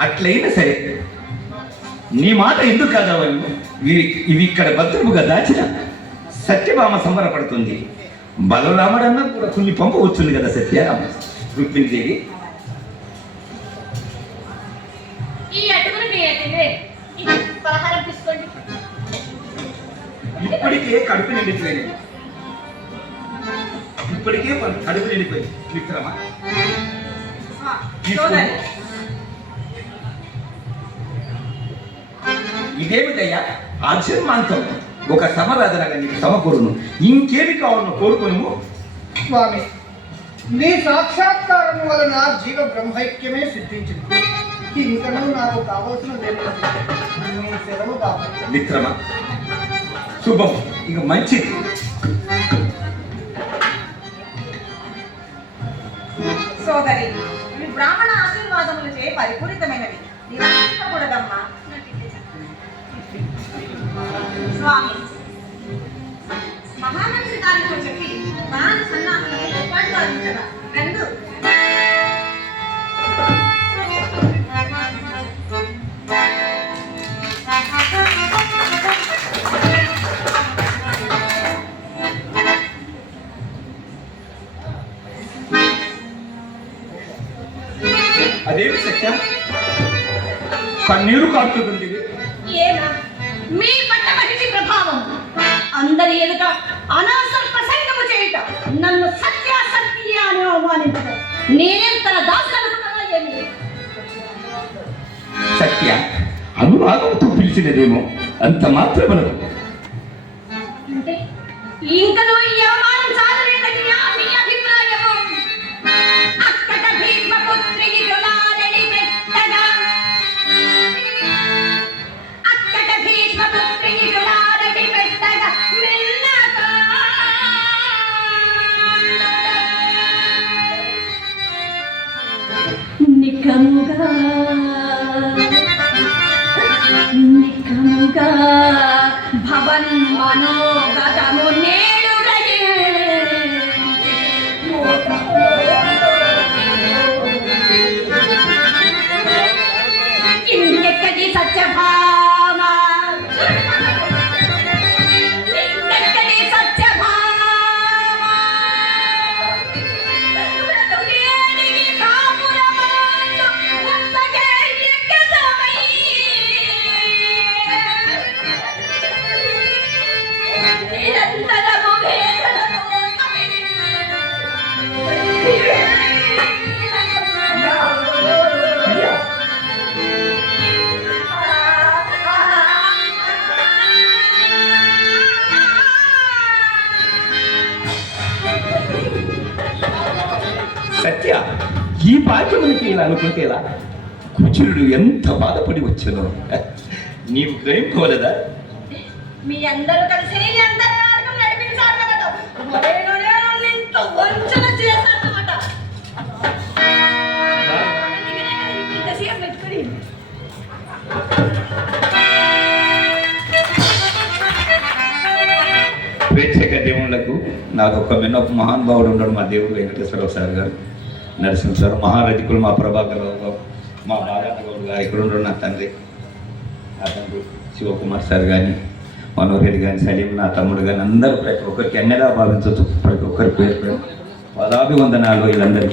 అట్లయినా సరే నీ మాట ఎందుకు కాదవని ఇవి ఇక్కడ భద్రముగా దాచిన సత్యభామ సంబరపడుతుంది. బలరాముడన్నా కూడా కొన్ని పంపవచ్చుంది కదా సత్య? రుక్మిణీదేవి ఇప్పటికే కడుపు నిండిపోయింది. ఇప్పటికే మన కడుపు నిండిపోయింది. మిత్రమా? సోదరి ఇదేమిటయ్యా? ఆశ్చర్మాంతం ఒక సమరాధనగా నీకు సమకూరును. ఇంకేమి కావాలను కోరుకొను స్వామి నీ సాక్షాత్కారం వలన జీవ బ్రహ్మైక్యమే సిద్ధించింది. మిత్రమా శుభం. ఇక మంచిది. సోదరి ఇవి బ్రాహ్మణ ఆశీర్వాదములచే పరిపూరితమైనవి. స్వామి సత్యం? కన్నీరు ఏమా? మీ పట్ల మహిళ ప్రభావం. అందరి ఎదుట అనవసర ప్రసంగము చేయుట. నన్ను సత్యాసత్య అని అవమానించడం నేనెంత దాసనుకున్నదా ఏమి? సత్య అనురాగంతో పిలిచినదేమో అంత మాత్రమనదు అంటే ఇంకనూ నికముగా. నికముగా. భవన్ మనోగతము? ఈ భాగ్యమునికి ఇలా అనుకుంటే ఇలా? కుచురుడు ఎంత బాధపడి వచ్చానో నీవు గ్రహించుకోలేదా మీ అందరూ కలిసి అంతరార్థం నడిపించారు కదా. వంచన ప్రేక్షక దేవుళ్ళకు నాకు ఒక మిన్నొక మహానుభావుడు ఉన్నాడు మా దేవుడు వెంకటేశ్వరరావు సార్ గారు. నరసింహ సార్ మహారథికులు మా ప్రభాకర్ రావు గారు మా బాలన్న గౌడ్ గారు ఇక్కడ ఉంటున్న నా తండ్రి. నా తండ్రి శివకుమార్ సార్ కానీ మనోహర్ రెడ్డి కానీ సలీం నా తమ్ముడు కానీ అందరూ ప్రతి ఒక్కరికి అన్నదా భావించవచ్చు ప్రతి ఒక్కరి పేరు పేరు. పదాభివందనాలు వీళ్ళందరికీ.